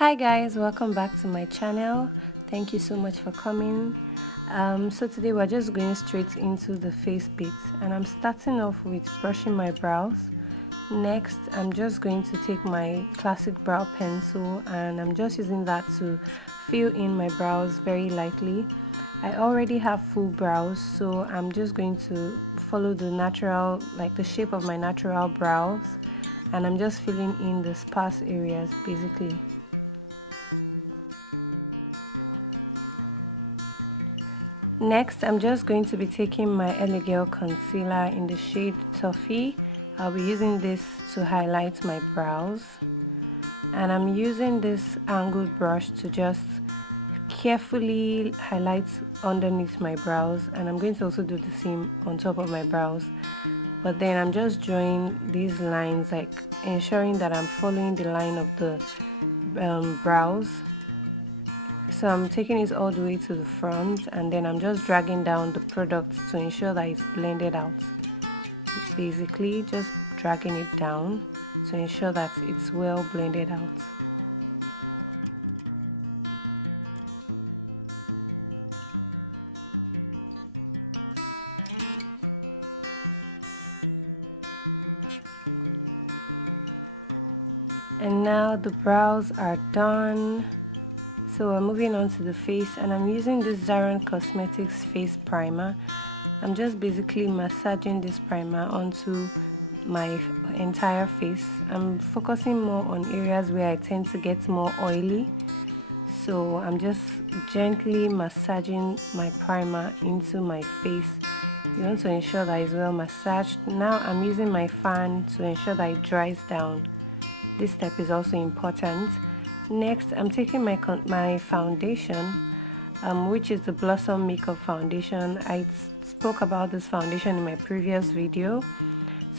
Hi guys, welcome back to my channel. Thank you so much for coming. So today we're just going straight into the face bits, and I'm starting off with brushing my brows. Next, I'm just going to take my classic brow pencil and I'm just using that to fill in my brows very lightly. I already have full brows, so I'm just going to follow the natural, like the shape of my natural brows, and I'm just filling in the sparse areas basically. Next, I'm just going to be taking my Girl concealer in the shade Toffee. I'll be using this to highlight my brows, and I'm using this angled brush to just carefully highlight underneath my brows, and I'm going to also do the same on top of my brows. But then I'm just drawing these lines, like ensuring that I'm following the line of the brows. So I'm taking it all the way to the front, and then I'm just dragging down the product to ensure that it's blended out. Basically just dragging it down to ensure that it's well blended out. And now the brows are done. So we're moving on to the face, and I'm using this Zaron Cosmetics face primer. I'm just basically massaging this primer onto my entire face. I'm focusing more on areas where I tend to get more oily. So I'm just gently massaging my primer into my face. You want to ensure that it's well massaged. Now I'm using my fan to ensure that it dries down. This step is also important. Next, I'm taking my foundation, which is the Blossommakeup foundation. I spoke about this foundation in my previous video.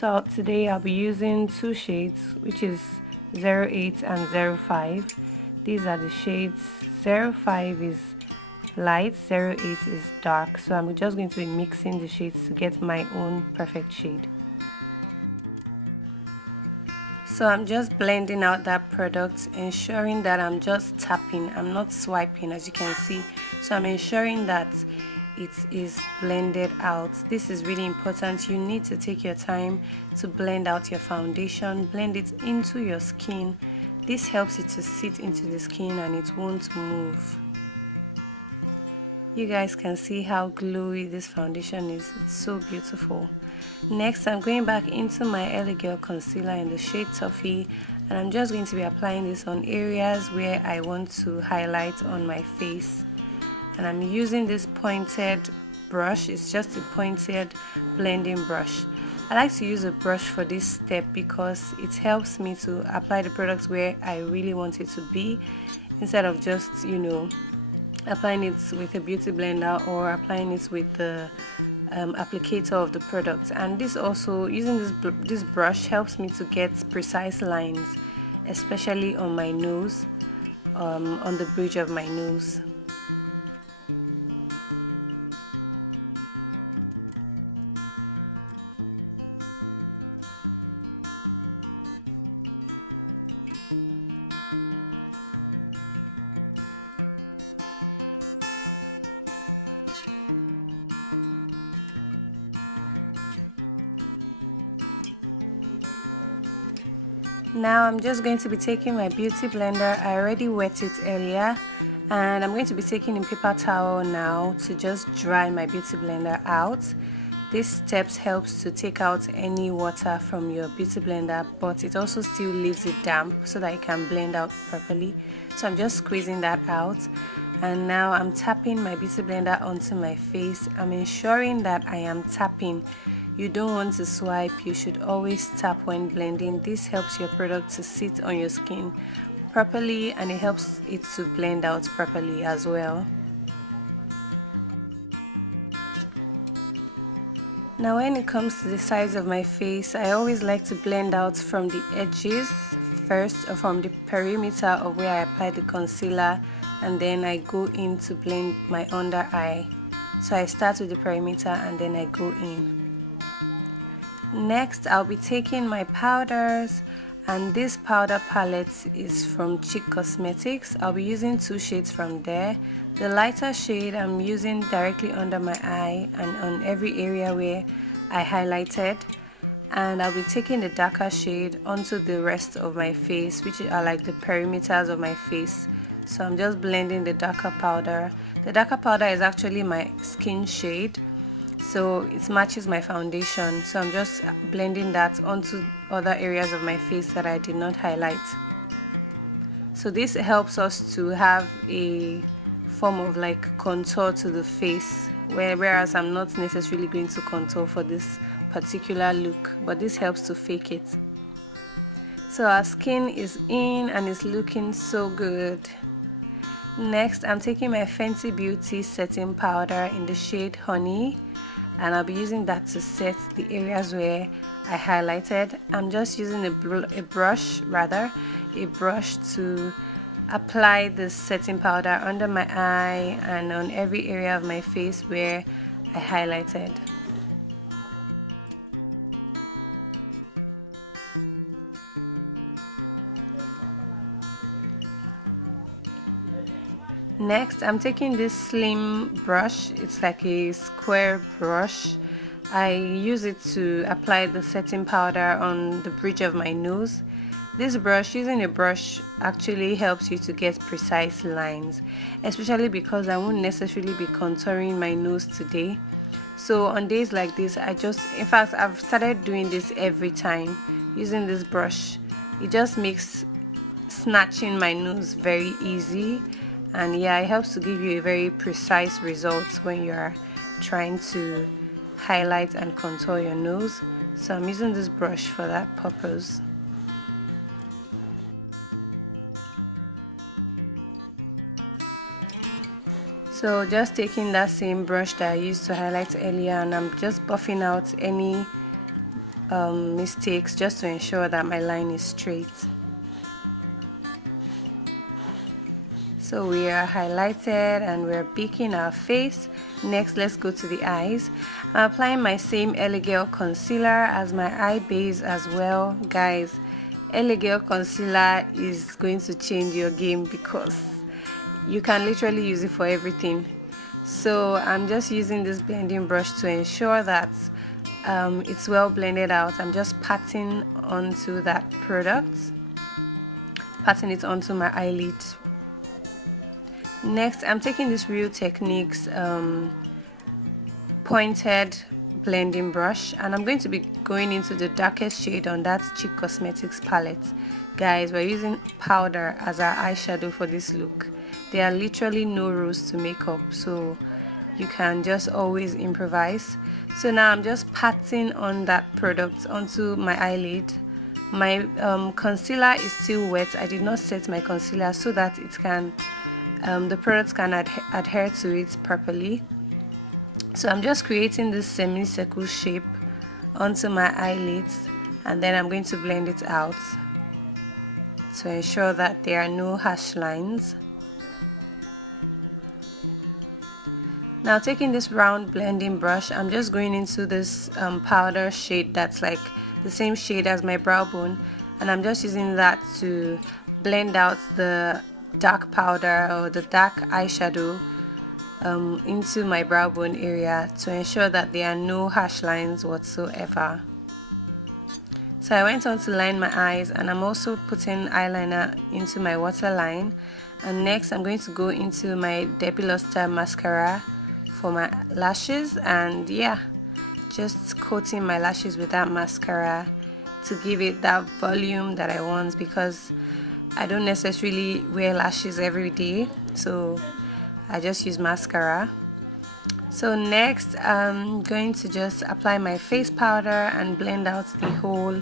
So today I'll be using two shades, which is 08 and 05. These are the shades. 05 is light, 08 is dark. So I'm just going to be mixing the shades to get my own perfect shade. So I'm just blending out that product, ensuring that I'm just tapping, I'm not swiping, as you can see. So I'm ensuring that it is blended out. This is really important. You need to take your time to blend out your foundation, blend it into your skin. This helps it to sit into the skin and it won't move. You guys can see how glowy this foundation is. It's so beautiful. Next, I'm going back into my Girl concealer in the shade Toffee, and I'm just going to be applying this on areas where I want to highlight on my face. And I'm using this pointed brush. It's just a pointed blending brush. I like to use a brush for this step because it helps me to apply the product where I really want it to be, instead of just, applying it with a beauty blender or applying it with the applicator of the product. And this also, using this brush helps me to get precise lines, especially on my nose, on the bridge of my nose. Now I'm just going to be taking my beauty blender. I already wet it earlier, and I'm going to be taking a paper towel now to just dry my beauty blender out. This step helps to take out any water from your beauty blender, but it also still leaves it damp so that it can blend out properly. So I'm just squeezing that out, and now I'm tapping my beauty blender onto my face. I'm ensuring that I am tapping. You don't want to swipe, you should always tap when blending. This helps your product to sit on your skin properly, and it helps it to blend out properly as well. Now when it comes to the sides of my face, I always like to blend out from the edges first, or from the perimeter of where I apply the concealer, and then I go in to blend my under eye. So I start with the perimeter and then I go in. Next, I'll be taking my powders and this powder palette is from Chic Cosmetics. I'll be using 2 shades from there. The lighter shade I'm using directly under my eye and on every area where I highlighted, and I'll be taking the darker shade onto the rest of my face, which are like the perimeters of my face. So I'm just blending the darker powder. The darker powder is actually my skin shade, so it matches my foundation. So I'm just blending that onto other areas of my face that I did not highlight. So this helps us to have a form of like contour to the face, whereas I'm not necessarily going to contour for this particular look, but this helps to fake it. So our skin is in and it's looking so good. Next, I'm taking my Fenty Beauty setting powder in the shade Honey, and I'll be using that to set the areas where I highlighted. I'm just using a brush to apply the setting powder under my eye and on every area of my face where I highlighted. Next, I'm taking this slim brush. It's like a square brush. I use it to apply the setting powder on the bridge of my nose. Using a brush actually helps you to get precise lines, especially because I won't necessarily be contouring my nose today. So on days like this, in fact, I've started doing this every time using this brush. It just makes snatching my nose very easy, and yeah, it helps to give you a very precise result when you're trying to highlight and contour your nose. So I'm using this brush for that purpose. So just taking that same brush that I used to highlight earlier, and I'm just buffing out any mistakes just to ensure that my line is straight. So we are highlighted and we're picking our face. Next, let's go to the eyes. I'm applying my same LA Girl concealer as my eye base as well. Guys, LA Girl concealer is going to change your game because you can literally use it for everything. So I'm just using this blending brush to ensure that it's well blended out. I'm just patting onto that product, patting it onto my eyelid. Next, I'm taking this Real Techniques pointed blending brush, and I'm going to be going into the darkest shade on that Chic Cosmetics palette. Guys, we're using powder as our eyeshadow for this look. There are literally no rules to makeup, so you can just always improvise. So now I'm just patting on that product onto my eyelid. My concealer is still wet. I did not set my concealer so that it can the product can adhere to it properly. So I'm just creating this semicircle shape onto my eyelids, and then I'm going to blend it out to ensure that there are no harsh lines. Now taking this round blending brush, I'm just going into this powder shade that's like the same shade as my brow bone, and I'm just using that to blend out the dark powder or the dark eyeshadow into my brow bone area to ensure that there are no harsh lines whatsoever. So I went on to line my eyes, and I'm also putting eyeliner into my waterline. And next I'm going to go into my Debby mascara for my lashes, and yeah, just coating my lashes with that mascara to give it that volume that I want, because I don't necessarily wear lashes every day, so I just use mascara. So next I'm going to just apply my face powder and blend out the whole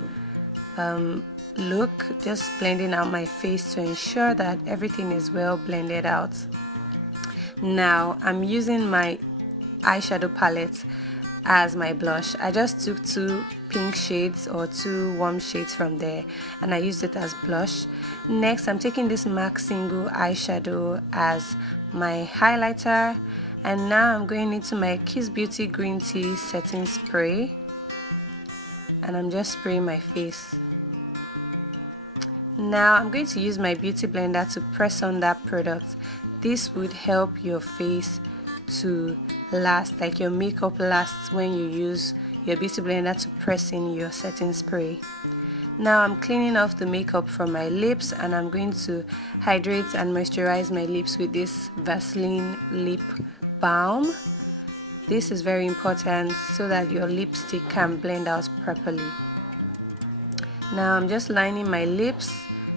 look, just blending out my face to ensure that everything is well blended out. Now I'm using my eyeshadow palette as my blush. I just took 2 pink shades or 2 warm shades from there, and I used it as blush. Next I'm taking this MAC Single Eyeshadow as my highlighter, and now I'm going into my Kiss Beauty Green Tea setting spray, and I'm just spraying my face. Now I'm going to use my beauty blender to press on that product. This would help your face to last, like your makeup lasts when you use your beauty blender to press in your setting spray. Now I'm cleaning off the makeup from my lips, and I'm going to hydrate and moisturize my lips with this Vaseline lip balm. This is very important so that your lipstick can blend out properly. Now I'm just lining my lips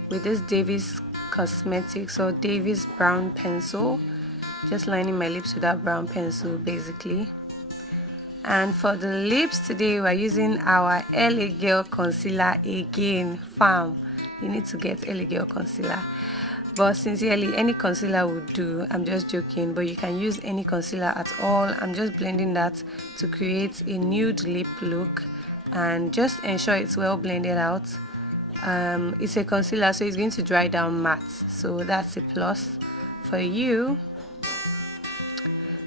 with this Davy's Cosmetics or Davy's brown pencil. Just lining my lips with that brown pencil basically. And for the lips today, we're using our LA Girl concealer again. Fam, you need to get LA Girl concealer. But sincerely, any concealer would do. I'm just joking, but you can use any concealer at all. I'm just blending that to create a nude lip look, and just ensure it's well blended out. It's a concealer, so it's going to dry down matte, so that's a plus for you.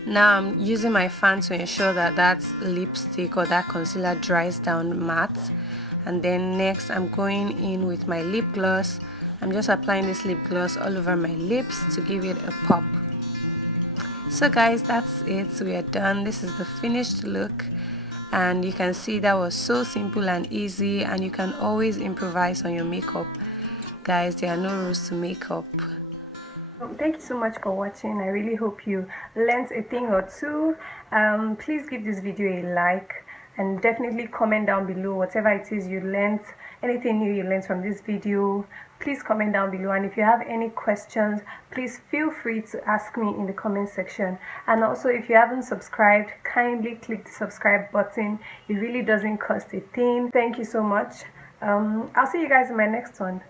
Now I'm using my fan to ensure that that lipstick or that concealer dries down matte. And then next I'm going in with my lip gloss. I'm just applying this lip gloss all over my lips to give it a pop. So guys, that's it. We are done. This is the finished look, and you can see that was so simple and easy, and you can always improvise on your makeup. Guys, there are no rules to makeup. Thank you so much for watching. I really hope you learned a thing or two. Please give this video a like, and definitely comment down below whatever it is you learned, anything new you learned from this video. Please comment down below, and if you have any questions, please feel free to ask me in the comment section. And also, if you haven't subscribed, kindly click the subscribe button. It really doesn't cost a thing. Thank you so much. I'll see you guys in my next one.